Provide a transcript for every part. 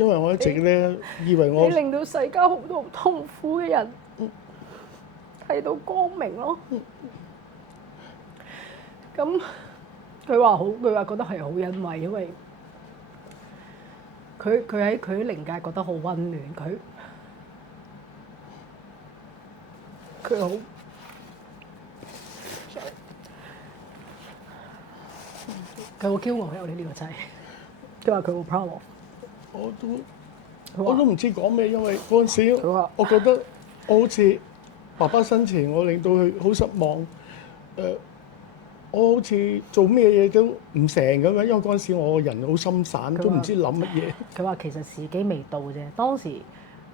因為我一直咧以為我你令到世間好多痛苦嘅人睇到光明咯。咁佢話覺得係好欣慰，因為佢喺佢靈界覺得好温暖，佢好。佢好驕傲有你呢個仔，佢話佢好 proud of。我都唔知講咩，因為嗰陣時佢話我覺得我好似爸爸生前，我令到佢好失望。我好似做咩嘢都唔成咁樣，因為嗰陣時我個人好心散，都唔知諗乜嘢。佢話其實時機未到啫，當時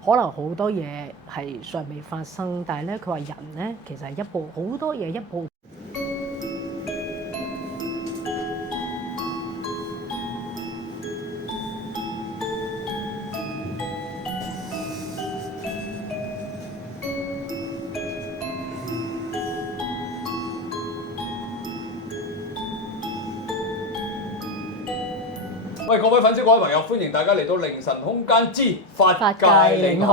可能好多嘢係尚未發生，但係咧佢話人咧其實係好多嘢一步。喂，各位粉絲、各位朋友，歡迎大家嚟到凌晨空間之法界領領航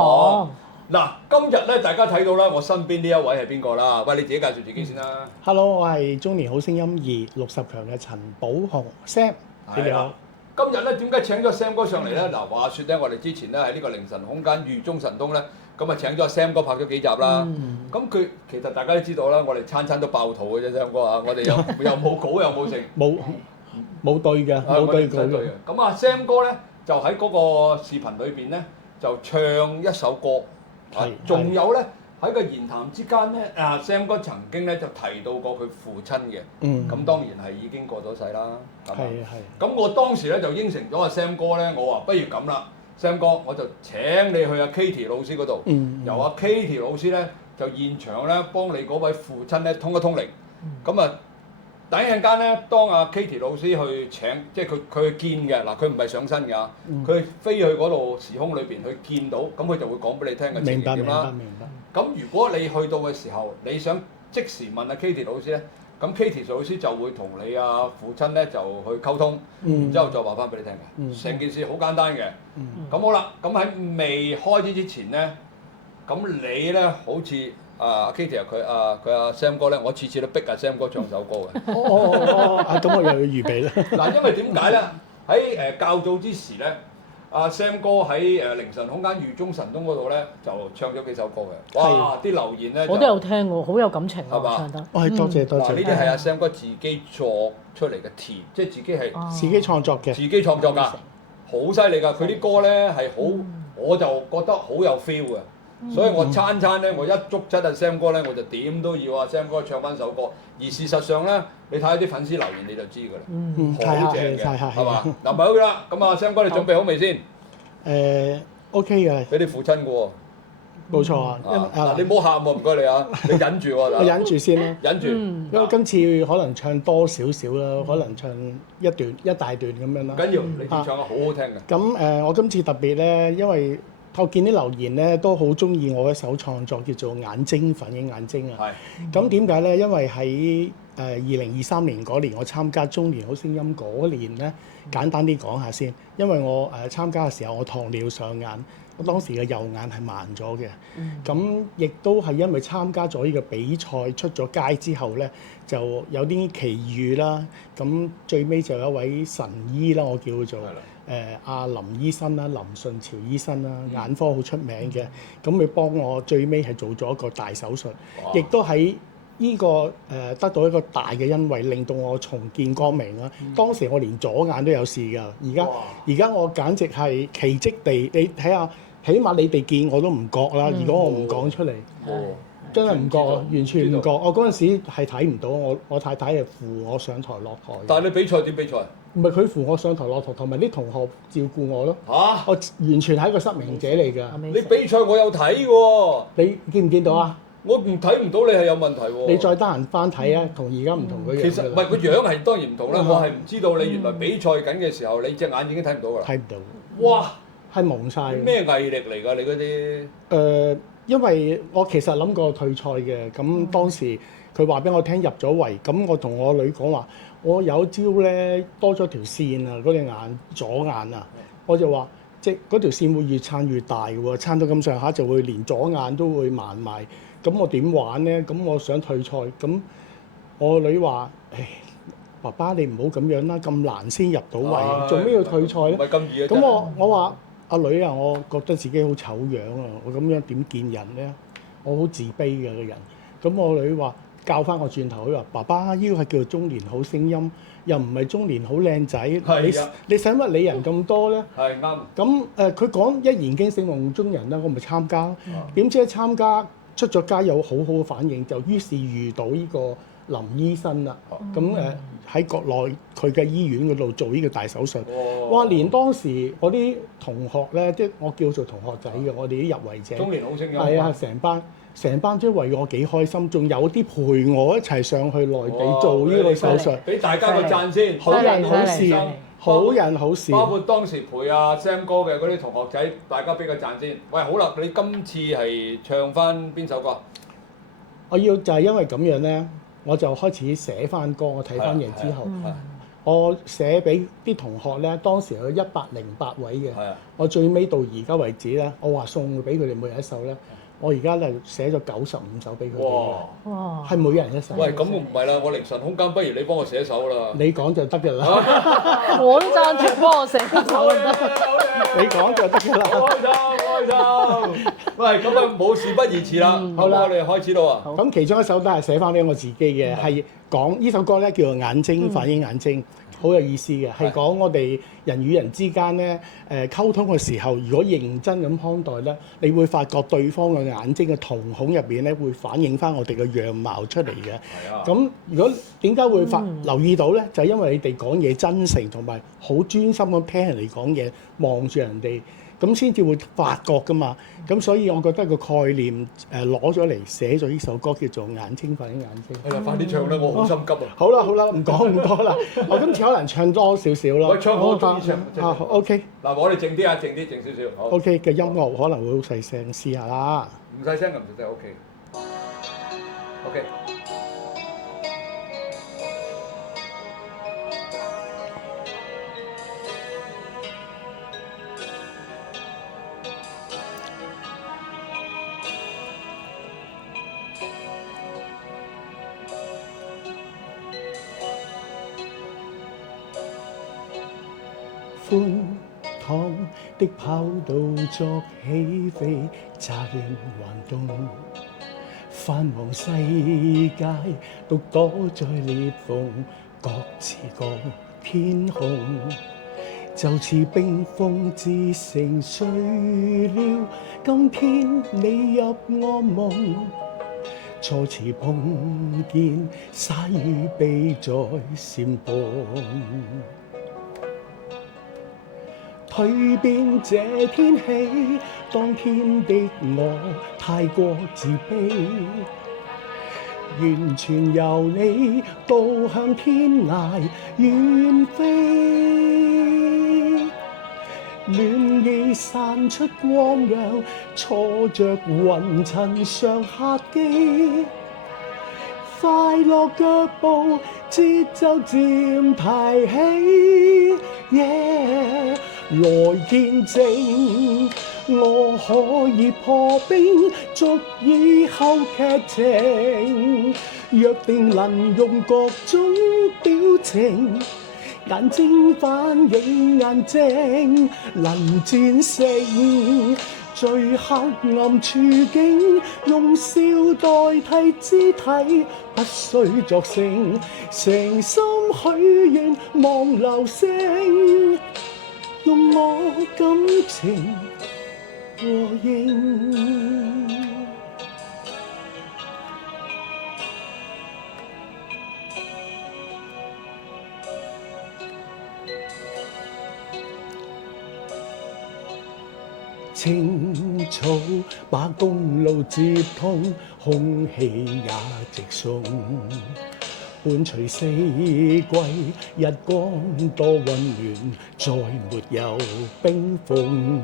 航。嗱，今日咧大家睇到啦，我身邊呢一位係邊個啦？喂，你自己介紹自己先啦。Hello， 我係中年好聲音260強嘅陳寶雄 Sam，你好。今日咧點解請咗 Sam 哥上嚟咧？嗱，話説咧，我哋之前咧喺呢個凌晨空間預中神東咧，咁啊請咗 Sam 哥拍咗幾集啦。咁佢其實大家都知道啦，我哋餐餐都爆肚嘅啫，Sam 哥啊，我哋又冇稿又冇剩。冇對嘅，冇對稿嘅。咁啊，Sam 哥咧就喺嗰個視頻裏邊咧就唱一首歌，仲有咧喺個言談之間咧，Sam 哥曾經咧就提到過佢父親嘅，咁當然係已經過咗世啦。係。咁我當時咧就應承咗阿 Sam 哥咧，我話不如咁啦，Sam 哥我就請你去阿 Katie 老師嗰度，由阿 Katie 老師咧就現場咧幫你嗰位父親咧通一通靈，咁啊。等一陣間咧，當阿 Katie 老師去請，即係佢去見嘅嗱，佢唔係上身㗎，佢飛去嗰度時空裏邊去見到，咁佢就會講俾你聽嘅情形點啦。明白。咁如果你去到嘅時候，你想即時問阿 Katie 老師咧，咁 Katie 老師就會同你阿父親咧就去溝通，然之後再話翻俾你聽嘅。成件事好簡單嘅。咁好啦，咁喺未開始之前咧，咁你咧好似。Katie 佢阿 Sam 哥咧，我次次都逼阿 Sam 哥唱首歌嘅。咁我又要預備啦。嗱，因為點解咧？喺較早之時咧，阿 Sam 哥喺凌晨空間預中神東嗰度咧，就唱咗幾首歌嘅。哇！啲留言咧，我都有聽喎，好有感情啊，唱得。多謝。嗱，呢啲係阿 Sam 哥自己作出嚟嘅詞，即係自己係自己創作嘅。自己創作㗎，好犀利㗎！佢啲歌咧係好，我就覺得好有 feel 嘅。所以我餐咧，我一捉質阿 Sam 哥咧，我就點都要阿 Sam 哥唱翻首歌。而事實上咧，你睇下啲粉絲留言你就知㗎啦，好正嘅，係嘛？嗱，咪好啦，咁啊 Sam 哥你準備好未先？OK 嘅，俾你父親嘅喎，冇錯啊。你唔好喊喎，唔該你啊，你忍住喎，我忍住先啦，忍住。因為今次可能唱多少少啦，可能唱一大段咁樣啦。緊要，你唱得好好聽嘅。咁我今次特別咧，因為我見啲留言咧都好中意我一首創作叫做《眼睛反映眼睛》啊。咁點解咧？因為喺2023年嗰年，我參加中年好聲音嗰年咧，簡單啲講下先。因為我參加嘅時候，我糖尿上眼，我當時嘅右眼係盲咗嘅。咁亦都係因為參加咗呢個比賽出咗街之後咧，就有啲奇遇啦。咁最尾就有一位神醫啦，我叫做。阿林醫生啦，林順潮醫生啦，眼科好出名嘅，咁佢幫我最尾係做咗一個大手術，亦都喺呢個得到一個大嘅恩惠，令到我重見光明啦。當時我連左眼都有事㗎，而家我簡直係奇蹟地，你睇下，起碼你哋見我都唔覺啦。如果我唔講出嚟，真係唔覺，完全唔覺。我嗰陣時係睇唔到，我太太係扶我上台落台。但係你比賽點比賽？唔係佢扶我上台落台，同埋啲同學照顧我咯。我完全係一個失明者嚟㗎。你比賽我有睇喎。你見唔見到啊？我唔睇唔到你係有問題喎。你再得閒翻睇啊，同而家唔同嘅樣。其實唔係個樣係當然唔同啦，我係唔知道你原來比賽緊嘅時候，你隻眼已經睇唔到㗎啦。睇唔到。哇！係蒙晒。咩毅力嚟㗎？你嗰啲？因為我其實諗過退賽嘅，咁當時佢話俾我聽入咗圍，咁我同我女講話，我有朝咧多咗條線啊，嗰隻眼左眼啊，我就話即係嗰條線會越撐越大喎，撐到咁上下就會連左眼都會盲埋。咁我點玩咧？咁我想退賽，咁我女話：唉，爸爸你唔好咁樣啦，咁難先入到位，做咩要退賽咧？唔係咁易啊！咁我話阿女啊，我覺得自己好醜樣啊，我咁樣點見人咧？我好自卑嘅個人。咁我女話教翻我轉頭，佢話：爸爸呢個係叫做中年好聲音，又唔係中年好靚仔。你使乜理人咁多咧？係啱。咁佢講一言驚醒夢中人啦，我咪參加。點知一參加出咗街有好好嘅反應，就於是遇到呢個林醫生啦。咁喺國內佢嘅醫院嗰度做呢個大手術。哇！連當時我啲同學咧，即係我叫做同學仔嘅，我哋啲入圍者。中年好聲音。係啊，成班即係為我幾開心，仲有啲陪我一齊上去內地做呢個手術。俾大家個讚先，好人好事，好人好事。包括當時陪阿 Sam 哥嘅嗰啲同學仔，大家俾個讚先。喂，好啦，你今次係唱翻邊首歌？我要就係因為咁樣咧，我就開始寫翻歌。我睇翻完之後，我寫俾啲同學咧，當時有108位嘅。我最尾到而家為止咧，我話送俾佢哋每人一首咧。我而家咧寫咗95首俾佢哋，哇！係每人一首。喂，咁唔係啦，我凌晨空間，不如你幫我寫首啦。你講就得㗎啦。我都贊成幫我寫首就得。你講就得㗎啦。開心。喂，咁啊冇事不宜遲啦。好啦，我哋開始啦喎。咁其中一首都係寫翻俾我自己嘅，係講呢首歌咧叫做《眼睛反映眼睛》。好有意思嘅，係講我哋人與人之間咧溝通嘅時候，如果認真咁看待咧，你會發覺對方嘅眼睛嘅瞳孔入邊咧，會反映翻我哋嘅樣貌出嚟嘅。咁如果點解會留意到咧？就係因為你哋講嘢真誠同埋好專心咁聽人哋講嘢，望住人哋。咁先至會發覺㗎嘛，咁所以我覺得個概念攞咗嚟寫咗呢首歌叫做《眼睛反映眼睛》。係啦，快啲唱啦，我好心急啊！好啦，唔講咁多啦，我今次可能唱多少少啦。我唱好中意唱。OK。嗱，我哋靜啲啊，靜少少。OK 嘅音樂可能會好細聲，試下啦。唔細聲咁就真係 OK。OK。寬敞的跑道作起飛，乍現環動，繁忙世界獨躲在裂縫，各自各天空，就似冰封之城碎了。今天你入我夢，初次碰見，灑與悲在閃碰。蛻變這天氣，當天的我太過自卑，完全由你導向天涯遠飛，暖意散出光亮，錯着雲層上客機，快樂腳步節奏漸提起。Yeah，來見證，我可以破冰，足以後劇情。約定能用各種表情，眼睛反映眼睛，能戰勝最黑暗處境，用笑代替肢體，不需作聲，誠心許願望流星，用我感情和應。青草把公路接通，空氣也直送，伴隨四季，日光多溫暖，再沒有冰封。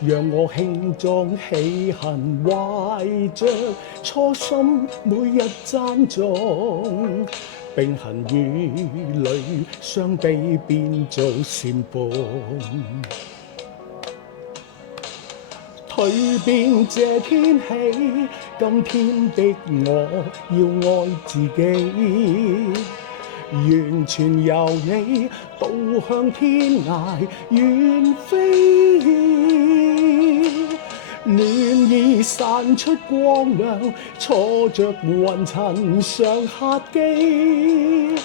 讓我輕裝喜恨，懷着初心，每日讚頌。冰痕與淚相比，變做煽風。隨便這天氣，今天的我要愛自己，完全由你導向天涯遠飛，暖意散出光亮，錯着雲層上客機，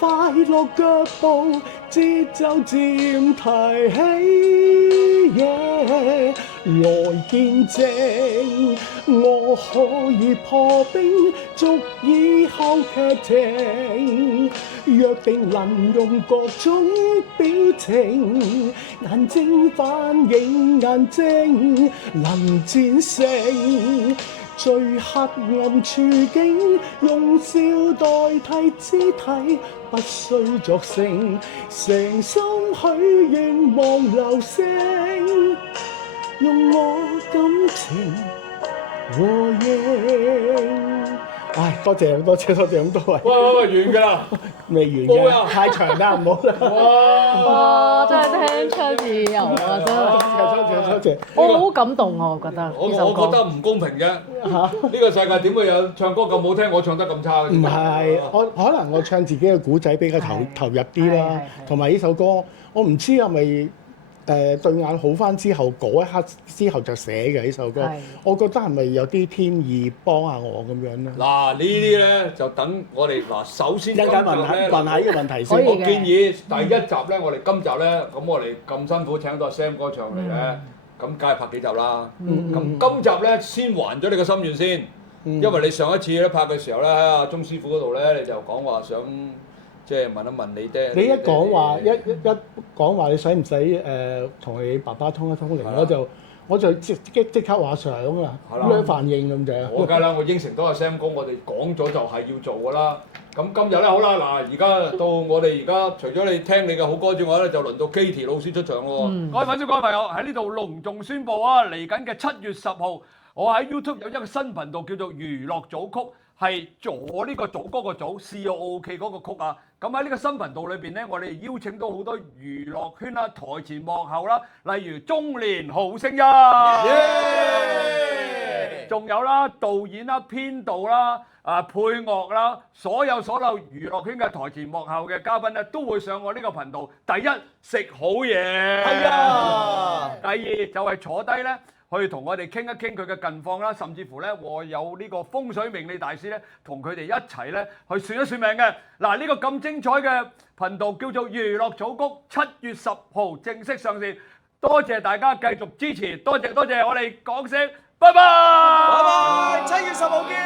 快樂腳步節奏漸提起，來見證我可以破冰，足以後劇情，約定能用各種表情，眼睛反映眼睛，能戰勝最黑暗處境，用笑代替肢體，不需作聲，誠心許願望流星，用我感情和應。唉，多謝咁多位。喂，完㗎啦，未完冇啊嘅，太長啦，唔好啦。哇！真係聽出自由啊，真係。多謝。我好感動啊，我覺得我呢首歌。覺得唔公平嘅。呢個世界點會有唱歌咁好聽，我唱得咁差嘅？唔係，我可能我唱自己嘅古仔比較投入啲啦，同埋呢首歌，我唔知係咪對眼好翻之後嗰一刻之後就寫嘅呢首歌，我覺得係咪有啲天意幫下我咁樣咧？嗱，呢啲咧就等我哋嗱，首先一陣間問下呢個問題先。我建議第一集咧，我哋今集咧，咁我哋咁辛苦請到 Sam 哥唱嚟咧，咁梗係拍幾集啦。咁今集咧先還咗你個心願先，因為你上一次咧拍嘅時候咧，喺阿鐘師傅嗰度咧，你就講話想即係問一問你爹。你一講話一講話，你使唔使同你爸爸通一通嚟？我就即刻話想啊，咩反應咁就？我梗係啦，我應承到阿 Sam 哥，我哋講咗就係要做㗎啦。咁今日咧好啦，嗱而家到我哋而家除咗你聽你嘅好歌之外咧，就輪到 Katie 老師出場咯。各位粉絲、各位朋友喺呢度隆重宣佈啊！嚟緊嘅7月10號，我喺 YouTube 有一個新頻道叫做娛樂組曲，係咗呢個組嗰個組 COOK 嗰個曲啊。咁喺呢個新頻道裏邊咧，我哋邀請到好多娛樂圈啦、台前幕後啦，例如中年好聲音，仲有啦導演啦、編導啦、配樂啦，所有娛樂圈嘅台前幕後嘅嘉賓咧，都會上我呢個頻道。第一，食好嘢，係啊；第二就係坐低咧，去同我哋傾一傾佢嘅近況啦，甚至乎咧，我有呢個風水命理大師咧，同佢哋一齊咧去算一算命嘅。嗱，呢個咁精彩嘅頻道叫做娛樂組曲，7月10號正式上線。多謝大家繼續支持，多謝，我哋講聲拜拜，7月10號見。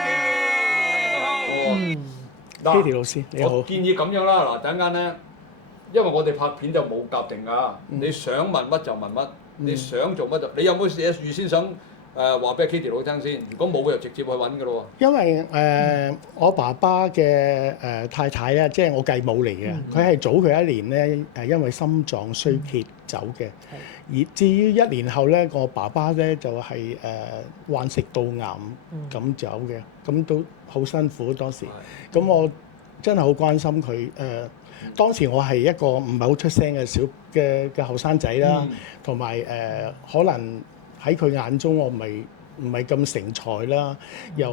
Katie 老師你好，我建議咁樣啦，嗱等間咧，因為我哋拍片就冇夾定㗎，你想問乜就問乜。你想做乜就？你有冇嘢預先想話俾 Katie 佬聽先？如果冇嘅就直接去揾㗎咯喎。因為我爸爸嘅太太咧，即係我繼母嚟嘅，佢係早佢一年咧因為心臟衰竭走嘅。而至於1年後咧，我爸爸咧就係患食道癌咁走嘅，咁都好辛苦當時。咁我真係好關心佢。當時我係一個唔係好出聲嘅後生仔啦，同埋可能喺佢眼中我唔係咁成才啦，又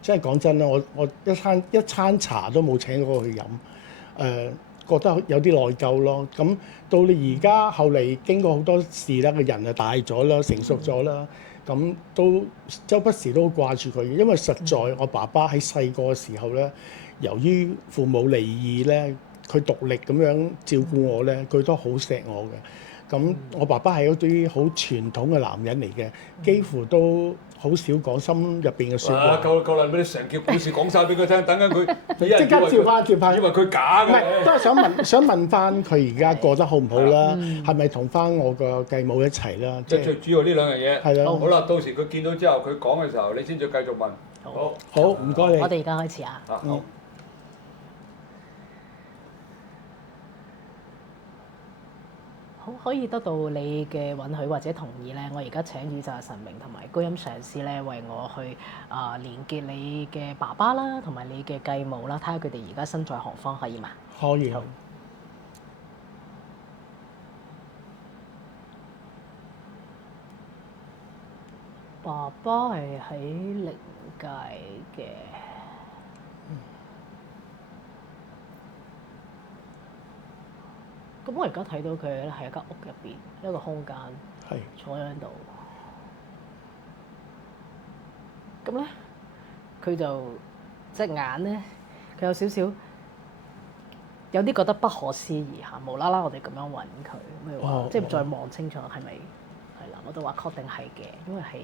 真係講真啦，我一餐茶都冇請過佢飲，覺得有啲內疚咯。咁到你而家後嚟經過好多事啦，個人就大咗啦，成熟咗啦，咁都周不時都掛住佢，因為實在我爸爸喺細個嘅時候咧。由於父母離異咧，佢獨力咁樣照顧我咧，佢都好錫我嘅。咁我爸爸係一啲好傳統嘅男人嚟嘅，幾乎都好少講心入邊嘅説話。夠啦！俾你成條故事講晒俾佢聽，等緊佢即刻照翻，以為佢假嘅。唔係，都係想問翻佢而家過得好唔好啦？係咪同翻我個繼母一齊啦？即係最主要呢兩樣嘢。係啦。好啦，到時佢見到之後，佢講嘅時候，你先再繼續問。好，唔該你。我哋而家開始啊。好，可以得到你嘅允許或者同意咧，我而家請宇宙神明同埋高音上師咧，為我去連結你嘅爸爸啦，同埋你嘅繼母啦，睇下佢哋而家身在何方，可以嘛？可以。好。爸爸係喺靈界嘅。咁我而家睇到佢咧係一間屋入邊一個空間，係坐喺度。咁咧，佢就隻眼咧，佢有少少有啲覺得不可思議嚇，無啦啦我哋咁樣揾佢，咩話即係再望清楚係咪係啦？我都話確定係嘅，因為係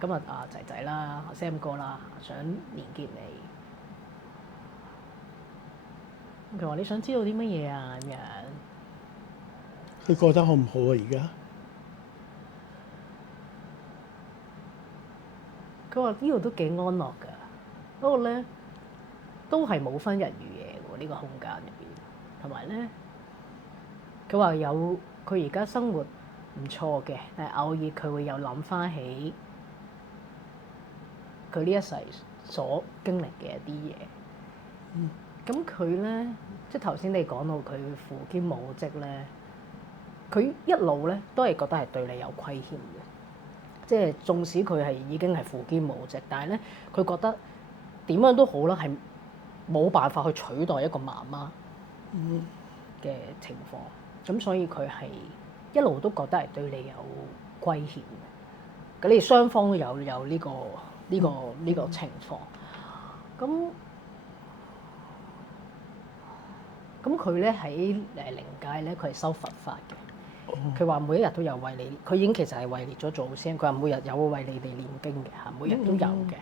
今日仔仔啦，Sam 哥啦，想連結你。佢話：你想知道啲乜嘢啊？咁樣。佢覺得好唔好啊？而家佢話呢度都幾安樂㗎，不過咧都係冇分日與夜喎，呢個空間入邊。同埋咧，佢話佢而家生活唔錯嘅，但係偶爾佢會有諗翻起佢呢一世所經歷嘅一啲嘢。咁佢咧，即係頭先你講到佢父兼母職咧，佢一路咧都係覺得係對你有虧欠嘅，即係縱使佢係已經係父兼母職，但係咧佢覺得點樣都好啦，係冇辦法去取代一個媽媽嘅情況，咁所以佢係一路都覺得係對你有虧欠嘅。咁你雙方都有呢個情況，咁佢咧喺靈界咧，佢係修佛法嘅。佢話每一日都有為你，佢已經其實係位列咗祖先。佢話每日有為你哋念經嘅嚇，每日都有嘅。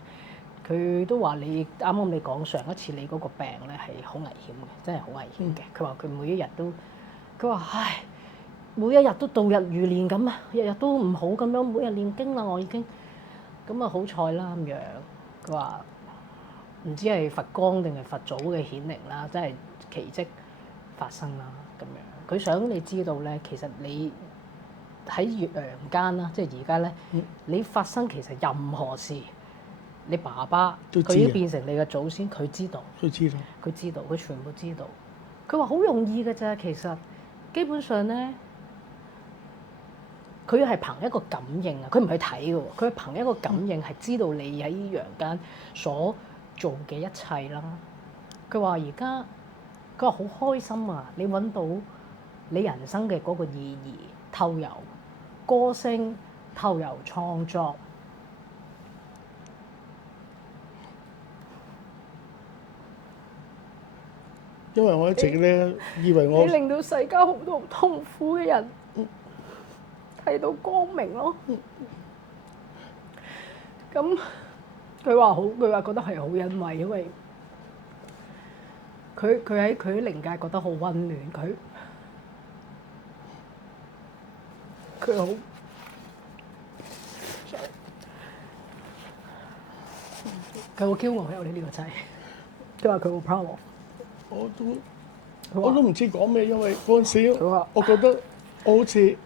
佢都話你啱啱你講上一次你嗰個病咧係好危險嘅，真係好危險嘅。佢話佢每一日都，佢話唉，每一日都度日如年咁啊，日日都唔好咁樣，每日念經啦，我已經咁啊好彩啦咁樣。佢話唔知係佛光定係佛祖嘅顯靈啦，真係奇蹟發生啦咁樣。佢想你知道咧，其實你喺陽間啦，即係而家咧，你發生其實任何事，你爸爸佢已經變成你嘅祖先，佢知道，佢全部知道。佢話好容易嘅咋，其實基本上咧，佢係憑一個感應啊，佢唔係睇嘅喎，佢係憑一個感應係知道你喺陽間所做嘅一切啦。佢話而家，佢話好開心啊！你揾到你人生嘅嗰個意義，透由歌聲，透由創作。因為我一直咧以為你令到世間好多痛苦嘅人睇到光明咯。咁佢話覺得係好欣慰，因為佢喺靈界覺得好溫暖，佢好驕傲有你呢個仔，佢話佢好 proud。我都唔知講咩，因為嗰陣時我覺得我好似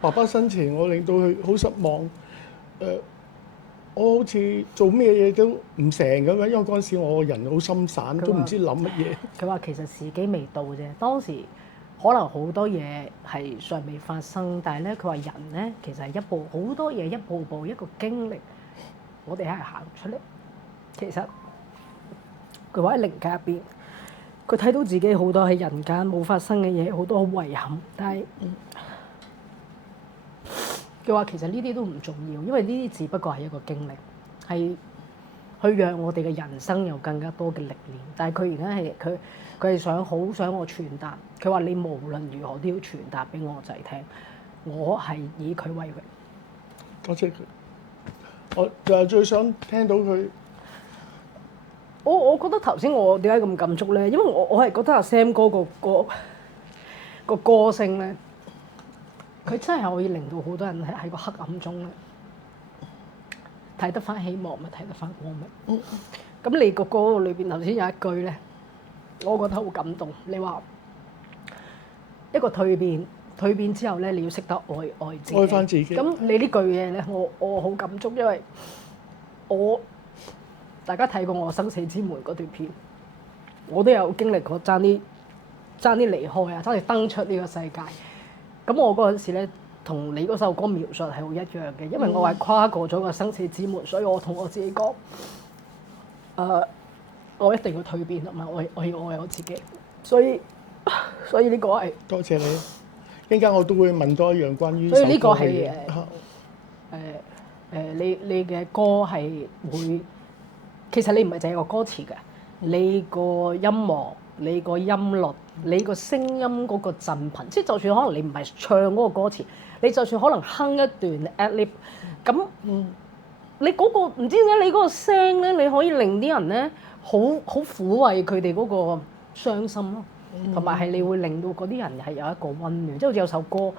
爸爸生前，我令到佢好失望。我好似做咩嘢都唔成咁樣，因為嗰陣時我人好心散，都唔知諗乜嘢。佢話其實時機未到啫，當時可能好多嘢係尚未發生，但係咧佢話人咧其實係好多嘢一步步一個經歷，我哋係行出嚟。其實佢話喺靈界入邊。佢睇到自己好多喺人間冇發生嘅嘢，好多好遺憾。但係佢話其實呢啲都唔重要，因為呢啲只不過係一個經歷，係去讓我哋嘅人生有更加多嘅歷練。但係佢而家係佢係好想我傳達。佢話你無論如何都要傳達俾我仔聽，我係以佢為榮。多謝佢，我就係最想聽到佢。我覺得頭先我點解咁感觸咧？因為我係覺得阿 Sam 哥個歌聲咧，佢真係可以令到好多人喺個黑暗中咧睇得翻希望，咪睇得翻光明。咁你個歌裏邊頭先有一句咧，我覺得好感動。你話一個蛻變之後咧，你要識得愛自己，愛翻自己。咁你呢句嘢咧，我好感觸，因為大家睇過我生死之門嗰段片，我都有經歷過爭啲離開啊，爭啲登出呢個世界。咁我嗰陣時咧，同你嗰首歌描述係好一樣嘅，因為我係跨過咗個生死之門，所以我同我自己講，我一定要蛻變，同埋我要愛我自己，所以呢個係多謝你。一陣間我都會問多一樣關於所以呢個首歌係嘅你嘅歌係會，其實你唔係淨係個歌詞嘅，你個音樂、你個音律、你個聲音嗰個震頻，即係就算可能你唔係唱嗰個歌詞，你就算可能哼一段 ad-lib， 咁你嗰個唔知點解你嗰個聲咧，你可以令啲人咧好撫慰佢哋嗰個傷心咯，同埋係你會令到嗰啲人係有一個溫暖，即係好似有首歌。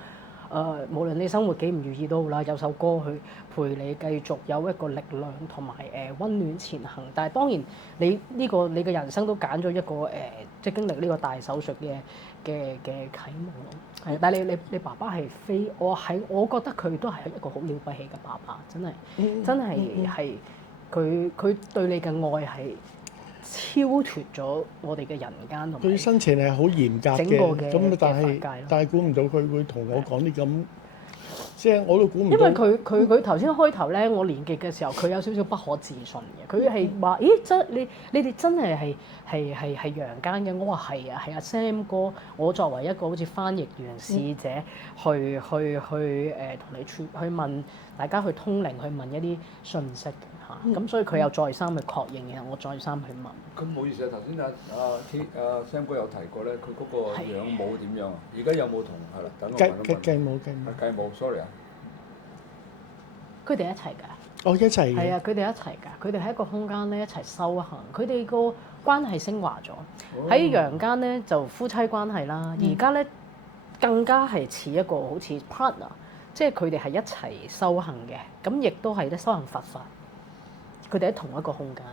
無論你生活幾唔如意都好啦，有首歌去陪你繼續有一個力量同埋溫暖前行。但係當然你嘅人生都揀咗一個即係經歷呢個大手術嘅啟蒙咯。係，但係你爸爸係我覺得佢都係一個好了不起嘅爸爸，真係佢對你嘅愛係超脫咗我哋嘅人間同埋佢生前係好嚴格嘅，咁但係估唔到佢會同我講啲咁，即係我都估唔到。因為佢頭先開頭咧，我連結嘅時候，佢有少少不可置信嘅。佢係話：咦，你哋真係陽間嘅？我話係啊，Sam 哥，我作為一個好似翻譯員使者，去同你去問大家去通靈，去問一啲信息嘅。咁所以佢又再三去確認，然後我再三去問。咁唔好意思啊，頭先阿 Sam 哥有提過咧，佢嗰個養母點樣啊？而家有冇同係啦？等我問一問。繼母 ，sorry 啊。佢哋一齊㗎。哦，一齊。係啊，佢哋一齊㗎。佢哋喺一個空間咧一齊修行，佢哋個關係升華咗。喺陽間咧就夫妻關係啦，而家咧更加係似一個好似 partner，即係佢哋係一齊修行嘅，咁亦都係咧修行佛法。佢哋喺同一個空間，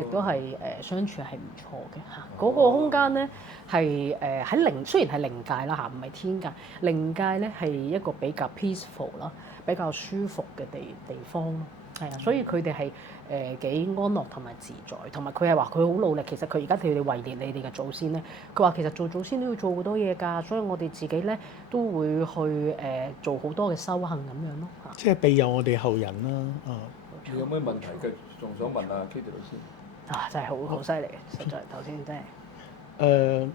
亦都係相處係唔錯嘅嚇。嗰個空間咧係喺靈，雖然係靈界啦嚇，唔係天界。靈界咧係一個比較 peaceful 啦，比較舒服嘅地方咯。係啊，所以佢哋係幾安樂同埋自在，同埋佢係話佢好努力。其實佢而家佢哋為連你哋嘅祖先咧，佢話其實做祖先都要做好多嘢㗎，所以我哋自己咧都會去做好多嘅修行咁樣咯嚇。即係庇佑我哋後人啦，你有咩問題嘅？仲想問啊 Kitty 老師？真係好犀利，實在頭先真係。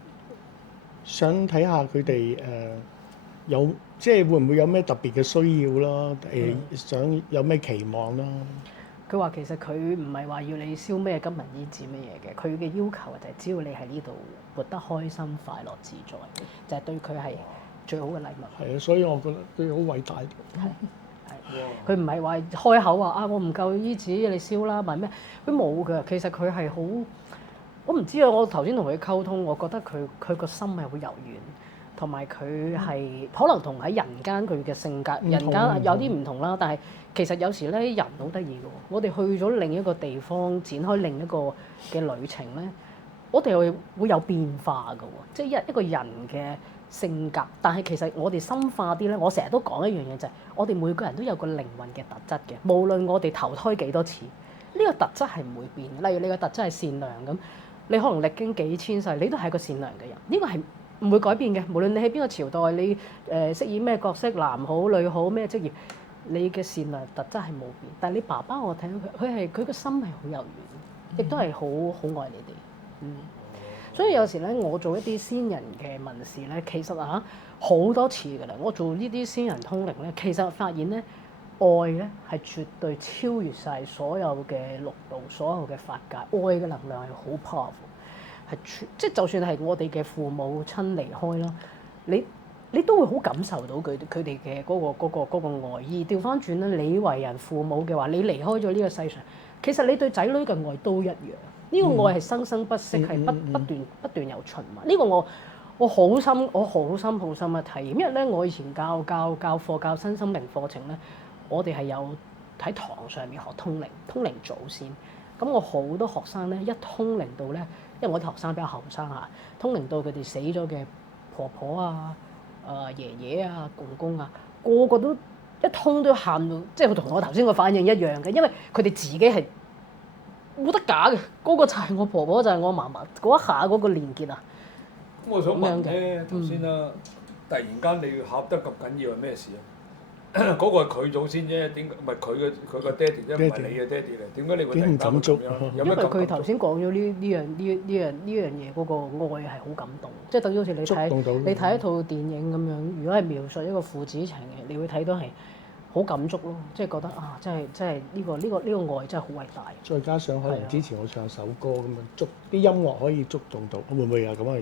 想睇下佢哋有即係會唔會有咩特別嘅需要啦？想有咩期望啦？佢話其實佢唔係話要你燒咩金銀衣紙乜嘢嘅，佢嘅要求就係只要你喺呢度活得開心、快樂、自在，就係對佢係最好嘅禮物。係啊，所以我覺得佢好偉大。佢唔係話開口話我唔夠衣紙，你燒啦，問咩？佢冇㗎。其實佢係好，我唔知啊。我頭先同佢溝通，我覺得佢個心係好柔軟，同埋佢係可能同喺人間佢嘅性格，人間有啲唔同啦。但係其實有時咧人好得意㗎喎。我哋去咗另一個地方，展開另一個嘅旅程咧，我哋會有變化㗎喎。即係一個人嘅性格，但係其實我哋深化啲咧，我成日都講一樣嘢就係，我哋每個人都有個靈魂嘅特質嘅，無論我哋投胎幾多次，呢個特質係唔會變。例如你個特質係善良咁，你可能歷經幾千世，你都係一個善良嘅人，呢個係唔會改變嘅。無論你喺邊個朝代，你飾演咩角色，男好女好咩職業，你嘅善良特質係冇變。但係你爸爸我睇到佢個心係好柔軟，亦都係好愛你哋。所以有時咧，我做一啲先人嘅問事咧，其實好多次㗎啦。我做呢啲先人通靈咧，其實發現咧，愛咧係絕對超越晒所有嘅六道、所有嘅法界。愛嘅能量係好 powerful，係即係就算係我哋嘅父母親離開啦，你都會好感受到佢哋嘅嗰個愛意。調翻轉咧，你為人父母嘅話，你離開咗呢個世上，其實你對仔女嘅愛都一樣。呢個愛係生生不息，係不斷有循環。呢個我好深嘅體驗。因為咧，我以前教課教身心靈課程咧，我哋係有喺堂上面學通靈祖先。咁我好多學生咧，一通靈到咧，因為我啲學生比較後生嚇，通靈到佢哋死咗嘅婆婆啊、爺爺啊、公公啊，個個都一通都喊到，即係同我頭先個反應一樣嘅，因為佢哋自己係冇得假嘅，嗰個就係我婆婆，就係我嫲嫲嗰一下嗰個連結啊！咁我想問咧，頭先啦，突然間你要喊得咁緊要係咩事啊？嗰個係佢祖先啫，點解唔係佢個爹哋啫？唔係你嘅爹哋嚟，點解你會突然間咁樣？有因為咩佢頭先講咗呢樣嘢嗰個愛係好感動，即係等於好似你睇一套電影咁樣，如果係描述一個父子情嘅，你會睇到係好感觸咯，即係覺得啊，真係呢個愛真係好偉大。再加上可能之前我唱首歌咁樣，啲音樂可以觸動到，會唔會啊咁啊？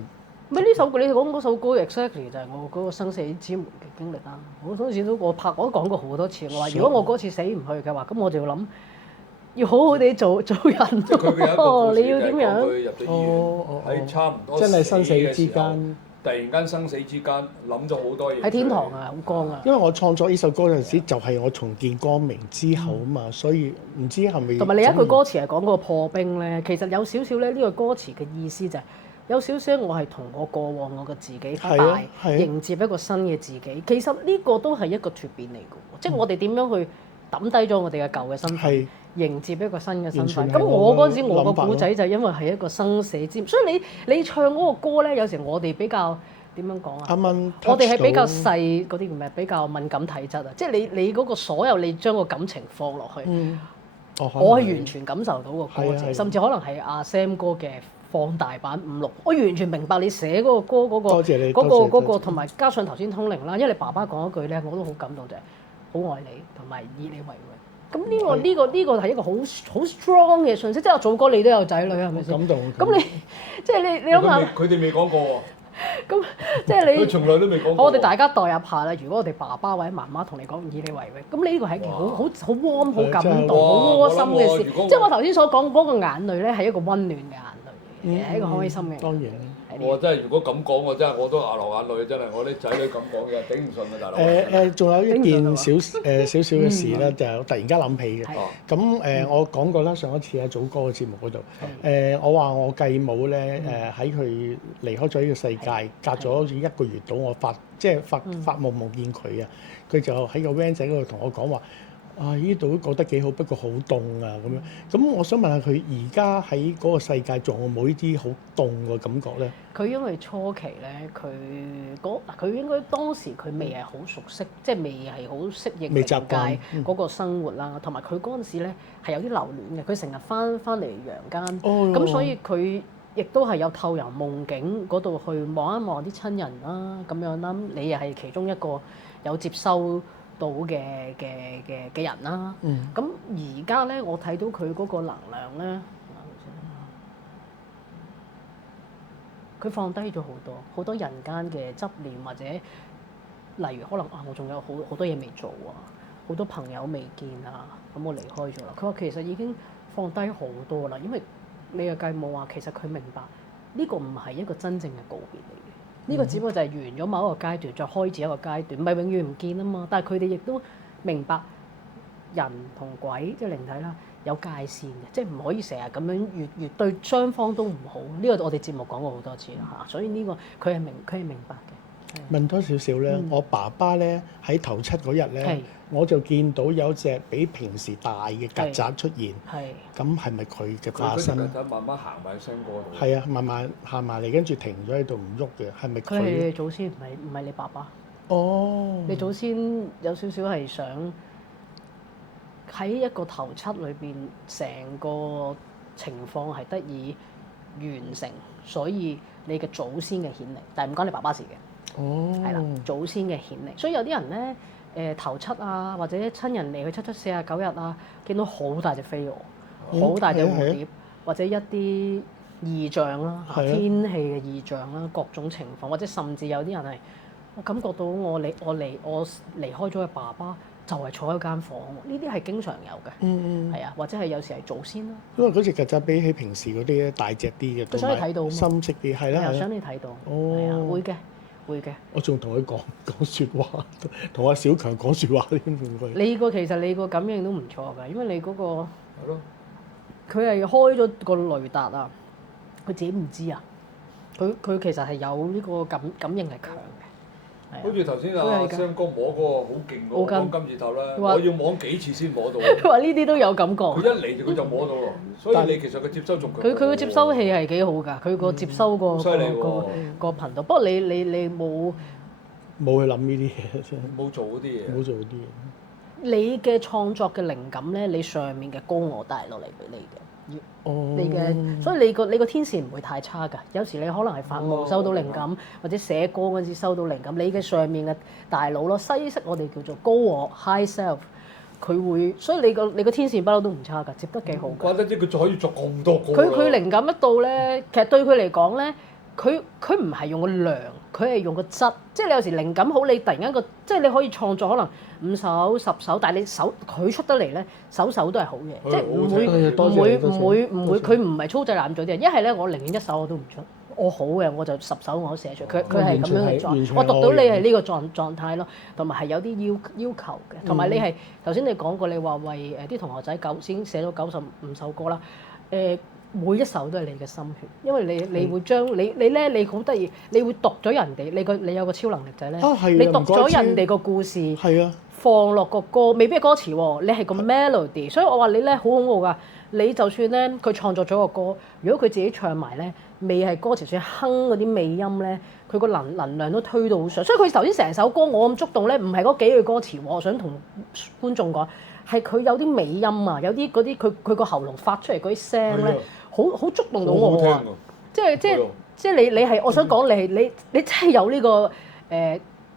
唔係呢首歌，你講嗰首歌 exactly 就係我嗰個生死之門嘅經歷啦。我嗰時我都講過好多次，我話如果我嗰次死唔去嘅話，咁我就要諗要好好地做人。即係佢有一個故事你要點樣？佢入咗醫院，喺差唔多真係生死之間，間，突然間生死之間諗咗好多嘢。喺天堂啊，好光啊！因為我創作呢首歌嗰陣時，就係我重見光明之後啊嘛，所以唔知係咪？同埋你一句歌詞係講個破冰咧，其實有少少咧呢個歌詞嘅意思就係。有少少我係同我過往我嘅自己不敗，迎接一個新嘅自己。其實呢個都係一個蛻變嚟嘅，即係我哋點樣去抌低咗我哋嘅舊嘅身份，迎接一個新嘅身份。咁我嗰陣時我個古仔就因為係一個生死之，所以你唱嗰個歌咧，有時我哋比較點樣講啊？我哋係比較細嗰啲叫咩？比較敏感體質啊！即係你嗰個所有你將個感情放落去，我係完全感受到個歌詞，甚至可能係阿 Sam 哥嘅。放大版5、6，我完全明白你寫嗰個歌嗰個，同埋加上頭先通靈啦，因為你爸爸講一句咧，我都好感動，就係好愛你同埋以你為榮。咁呢個係一個好 strong 嘅信息，即係我祖哥你都有仔女係咪先？感動。咁你即係你諗下，佢哋未講過喎。咁即係你，佢從來都未講過。我哋大家代入下啦，如果我哋爸爸或者媽媽同你講以你為榮，咁呢個係一件好 warm、好感動、好窩心嘅事。即係我頭先所講嗰個眼淚咧，係一個溫暖嘅眼淚。係一個開心嘅。當然。我真係如果咁講，我都流眼淚，真係我啲仔女咁講嘅，頂唔順啊，大佬。仲有一件少少嘅事咧，就突然間諗起嘅。咁我講過啦，上一次喺祖哥嘅節目嗰度，我話我繼母咧喺佢離開咗呢個世界，隔咗好似1個月到，我發夢見佢啊，佢就喺個 van 仔嗰度同我講話。啊！呢度都覺得幾好，不過好凍啊咁樣。咁我想問下佢而家喺嗰個世界仲有冇呢啲好凍嘅感覺咧？佢因為初期咧，佢應該當時佢未係好熟悉，即係未係好適應靈界嗰個生活啦。同埋佢嗰陣時咧係有啲留戀嘅，佢成日翻嚟陽間，咁所以佢亦都係有透入夢境嗰度去望一望啲親人啦，咁樣啦。你又係其中一個有接收到嘅人啦，咁而家咧我睇到佢嗰個能量咧，佢放低咗好多人間嘅執念，或者例如可能我仲有好多嘢未做啊，好多朋友未見啊，咁我離開咗啦。佢話其實已經放低好多啦，因為你嘅繼母話其實佢明白呢個唔係一個真正嘅告別嚟嘅。呢個只不過就係完咗某一個階段，再開始一個階段，唔係永遠唔見啊嘛。但係佢哋亦都明白人同鬼即係靈體啦，有界線嘅，即係唔可以成日咁樣越對雙方都唔好。呢個我哋節目講過好多次啦嚇，所以呢個佢係明白嘅。問多少少咧，我爸爸咧喺頭七嗰日咧，我就見到有隻比平時大嘅曱甴出現。咁係咪佢嘅化身？曱甴慢慢行埋聲歌度。係啊，慢慢行埋嚟，跟住停咗喺度唔喐嘅，係咪佢？佢係你祖先，唔係你爸爸。哦。你祖先有少少係想喺一個頭七裏邊，成個情況係得以完成，所以你嘅祖先嘅顯靈，但係唔關你爸爸事嘅。係啦，祖先嘅顯靈，所以有啲人咧，頭七啊，或者親人嚟去7、7、49日啊，見到好大隻飛蛾，好大隻蝴蝶，或者一啲異象啦，天氣嘅異象啦，各種情況，或者甚至有啲人係我感覺到我離開咗嘅爸爸就係坐喺間房，呢啲係經常有嘅，係啊，或者係有時係祖先啦。因為嗰隻曱甴比起平時嗰啲咧大隻啲嘅，佢想你睇到，深色啲，係啦，又想你睇到，係啊，會嘅。會嘅，我仲同佢講説話，同阿小強講説話添。其實你個感應都唔錯㗎，因為你嗰個係咯，佢係開咗個雷達啊，佢自己唔知啊，佢其實係有呢個感應力強嘅。好似頭先阿雙哥摸嗰個好勁嗰個金字塔啦，我要摸幾次先摸到。佢話呢啲都有感覺。佢一嚟佢就摸到咯，所以你其實佢接收仲強。佢個接收器係幾好㗎，佢個接收個頻道。不過你冇冇去諗呢啲嘢，真係冇做嗰啲嘢。冇做嗰啲嘢。你嘅創作嘅靈感咧，你上面嘅高我帶落嚟俾你嘅。哦，你嘅，所以你個天線唔會太差㗎。有時你可能係發夢收到靈感，或者寫歌嗰陣時收到靈感。你嘅上面嘅大腦咯，西式我哋叫做高我 （high self），佢會，所以你個天線不嬲都唔差㗎，接得幾好㗎。怪得知佢就可以作咁多歌。佢靈感一到咧，其實對佢嚟講咧，佢唔係用個量，佢係用個質。即係你有時靈感好，你突然間即係你可以創作可能5首10首，但係你佢出得嚟咧，首都係好嘅，即係唔會佢唔係粗製濫造啲人。一係咧，我寧願一首我都唔出，我好嘅我就10首我都寫出。佢係咁樣嘅狀，我讀到你係呢個狀態咯，同埋係有啲要求嘅，同埋你係頭先你講過，你話為啲同學仔先寫咗95首歌啦，每一首都係你嘅心血，因為你會將你好得意，你會讀咗人哋，你有個超能力就係咧，你讀咗人哋個故事，放落個歌，未必係歌詞喎，你係個 melody，所以我話你咧好恐怖㗎，你就算咧佢創作咗個歌，如果佢自己唱埋咧，未係歌詞，所以哼嗰啲尾音咧，佢個能量都推到好上，所以佢頭先成首歌我咁觸動咧，唔係嗰幾句歌詞，我想同觀眾講，係佢有啲尾音啊，有啲嗰啲佢個喉嚨發出嚟嗰啲聲咧。好觸動到我啊！即係你係我想講你真係有呢個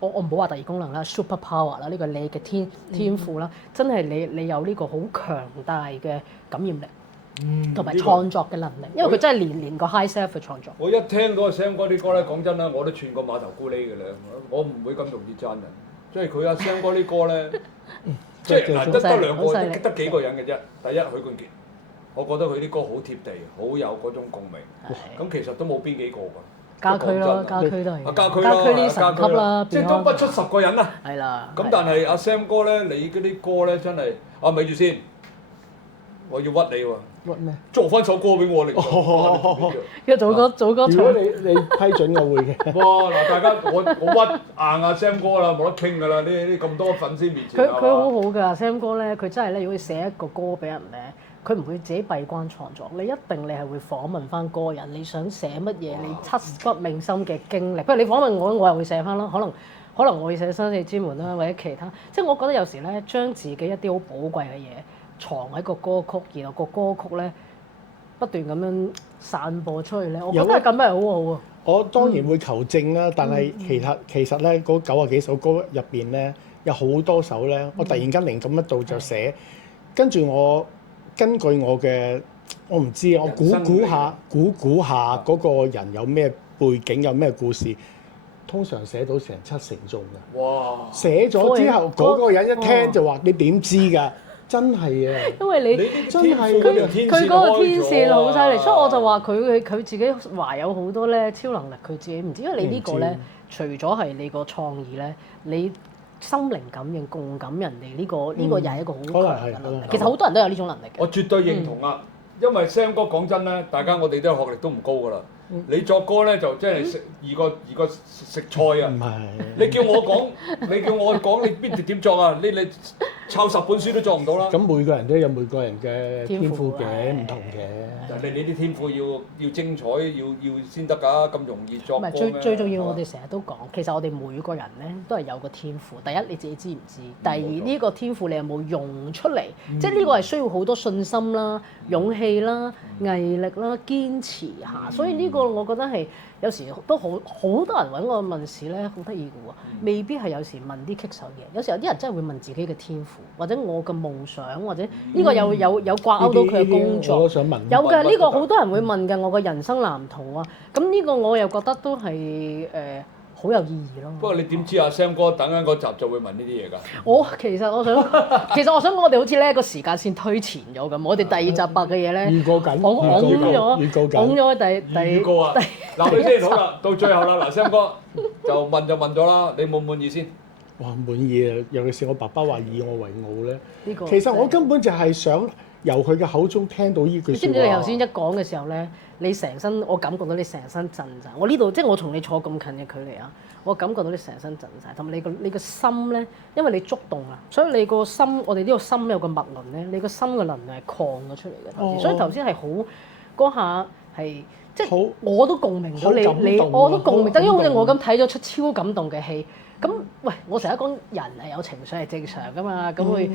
我唔好話特異功能啦 ，super power 啦，呢個你嘅天賦啦，真係你有呢個好強大嘅感染力，同埋創作嘅能力，因為佢真係連個 high self 去創作。我一聽嗰個 Sam 哥啲歌咧，講真啦，我都串過碼頭咕喱嘅咧，我唔會咁容易讚人，即係佢阿 Sam 哥啲歌咧，即係嗱得兩個，得幾個人嘅啫。第一許冠傑。我覺得佢啲歌好貼地，好有嗰種共鳴。咁其實都冇邊幾個㗎。家駒咯，家駒都係。家駒呢神級啦，即係都不出10個人啊。係啦。咁但係阿 Sam 哥咧，你嗰啲歌咧真係，咪住先，我要屈你喎。屈咩？作翻首歌俾我嚟。要做歌如果你批准，我會嘅。哇！嗱，大家我屈硬阿 Sam 哥啦，冇得傾㗎啦，呢咁多粉絲面前。佢好好㗎，Sam 哥咧，佢真係咧，如果寫一個歌俾人咧。佢唔會自己閉關創作，你一定係會訪問翻個人，你想寫乜嘢，你刻骨銘心嘅經歷。不如你訪問我，我又會寫翻啦。可能我會寫生死之門啦，或者其他。即係我覺得有時咧，將自己一啲好寶貴嘅嘢藏喺個歌曲，然後個歌曲咧不斷咁樣散播出去咧，我覺得咁係好好啊。我當然會求證啦，但係其實咧嗰90幾首歌入邊咧，有好多首咧，我突然間靈感一到就寫，跟住我。根據我嘅，我唔知啊，我估下嗰個人有咩背景，有咩故事，通常寫到成70中嘅。哇！寫咗之後，嗰個人一聽就話：你點知㗎？真係啊！因為你真係佢嗰個天線好犀利，所以我就話佢自己懷有好多咧超能力，佢自己唔知，因為你呢個咧，除咗係你個創意咧，你。心靈感應、共感人哋呢個又係一個好強嘅能力。其實好多人都有呢種能力嘅。我絕對認同啊，因為 Sam 哥講真咧，大家我哋都有學歷都唔高㗎啦。你作歌咧就即係易過食菜啊！唔係，你叫我講，你邊點作啊？你抄10本書都做唔到啦。咁每個人都有每個人嘅天賦嘅，唔同嘅。你啲天賦要精彩，要先得㗎，咁容易作歌咩？唔係最重要，我哋成日都講，其實我哋每個人咧都係有個天賦。第一你自己知唔知？第二呢個天賦你有冇用出嚟？即係呢個係需要好多信心啦、勇氣啦、毅力啦、堅持下。所以呢個我覺得係有時都好多人揾我問事咧，好得意嘅喎，未必係有時問啲棘手嘢。有時有啲人真係會問自己嘅天賦，或者我嘅夢想，或者呢個有掛鈎到佢嘅工作。我想問有嘅呢個好多人會問嘅，我嘅人生藍圖啊。咁呢個我又覺得都係好有意義咯。不過你點知阿 Sam 哥等緊嗰集就會問呢啲嘢㗎？其實我想講，我哋好似咧個時間線推前咗咁。我哋第2集白嘅嘢咧，預告緊，講咗第預告啊！嗱，你先好啦，到最後啦，嗱 Sam 哥就問咗啦，你滿唔滿意先？哇，滿意啊！尤其是我爸爸話以我為傲咧。其實我根本就係想由佢嘅口中聽到呢句説話。你知唔知你頭先一講嘅時候咧，你成身我感覺到你成身震晒。我呢度即係我同你坐咁近嘅距離啊，我感覺到你成身震晒。同埋你個心咧，因為你觸動啦，所以你個心，我哋呢個心有個脈輪咧，你個心嘅能量係擴咗出嚟嘅。所以頭先係好嗰下係即係好我都共鳴到你，好感動我都共鳴得，因為好似我好咁睇咗出超感動嘅戲。咁喂，我成日講人係有情緒係正常噶嘛，咁會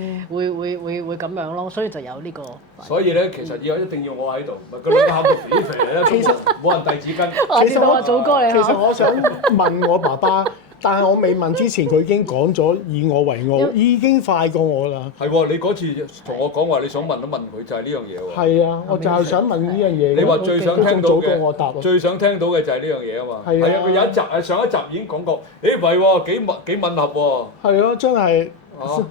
咁樣咯，所以就有呢個。所以咧，其實以後一定要我喺度，咪個兩個喊到肥肥嚟啦，其實冇人遞紙巾。其實我祖哥你其實我想問我爸爸，但係我未問之前，佢已經講咗以我為傲，已經快過我啦。係喎，你嗰次同我講話，你想問都問佢，就係呢樣嘢喎。係啊，我就係想問呢樣嘢。你話最想聽到佢仲早過我答嘅，最想聽到嘅就係呢樣嘢啊嘛。係啊係啊，佢有一集上一集已經講過，誒唔係喎，幾吻合喎。係啊，真係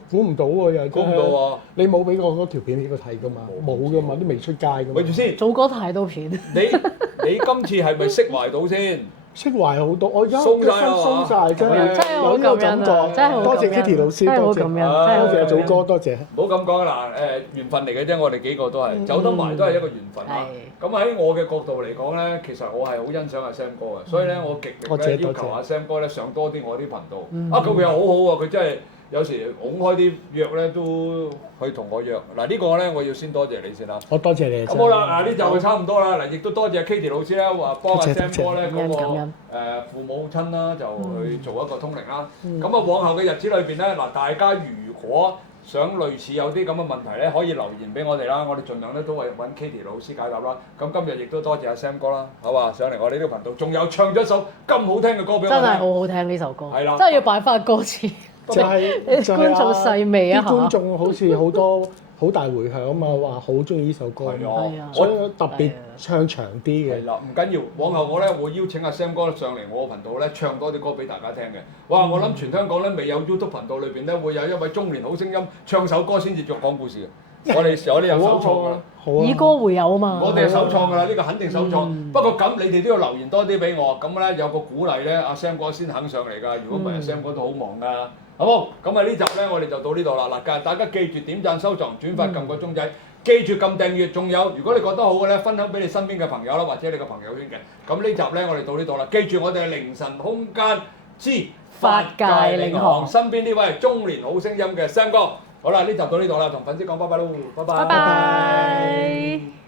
估唔到喎，又估唔到喎。你冇俾我嗰條片俾佢睇噶嘛？冇噶嘛，都未出街噶嘛。咪住先，祖哥太多片。你今次係咪釋懷到先？釋懷好多，我而家鬆晒啦鬆晒，真係真係好有呢個感恩感覺啊，真係好多謝感恩 Kitty 老師，真係好多謝感恩，真係好多謝感恩祖哥，多謝。唔好咁講啦，緣分嚟嘅啫，我哋幾個都係走得埋都係一個緣分啦。咁喺我嘅角度嚟講咧，其實我係好欣賞阿 Sam 哥嘅，所以咧我極力咧要求阿 Sam 哥咧上多啲我啲頻道。啊，佢又好好喎，佢真係有時拱開啲約咧都去同我約。嗱呢個咧我要先多謝你先啦。我多謝你。咁好啦，呢集就差唔多啦。嗱，亦都多謝 Kitty 老師咧，話幫阿 Sam 哥咧嗰個父母親啦，就去做一個通靈啦。咁啊，往後嘅日子裏邊咧，嗱大家如果想類似有啲咁嘅問題咧，可以留言俾我哋啦，我哋盡量咧都會揾 Kitty 老師解答啦。咁今日亦都多謝阿 Sam 哥啦，好嘛？上嚟我哋呢個頻道，仲有唱咗一首咁好聽嘅歌俾我聽。真係好好聽呢首歌，係啦，真係要擺翻歌詞。就係觀眾細味啊！啲觀眾好似好多好大迴響啊嘛，話好中意呢首歌，所以特別唱長啲嘅。係啦，唔緊要，往後我咧會邀請阿 Sam 哥上嚟我個頻道咧，唱多啲歌俾大家聽嘅。哇！我諗全香港咧未有 YouTube 頻道裏邊咧會有一位中年好聲音唱首歌先至再講故事嘅。我哋有首創㗎啦，以歌會友啊嘛。我哋係首創㗎啦，呢個肯定首創。不過咁你哋都要留言多啲俾我，咁咧有個鼓勵咧，阿 Sam 哥先肯上嚟㗎。如果唔係，阿 Sam 哥都好忙㗎。好冇？咁啊呢集咧我哋就到呢度啦。嗱，大家記住點讚、收藏、轉發、撳個鐘仔，記住撳訂閱。仲有，如果你覺得好嘅咧，分享俾你身邊嘅朋友啦，或者你個朋友圈嘅。咁呢集咧我哋到呢度啦。記住我哋係凌晨空間之法界領航，身邊呢位中年好聲音嘅 Sam 哥。好啦，呢集到呢度啦，同粉絲講拜拜咯，拜拜。拜拜。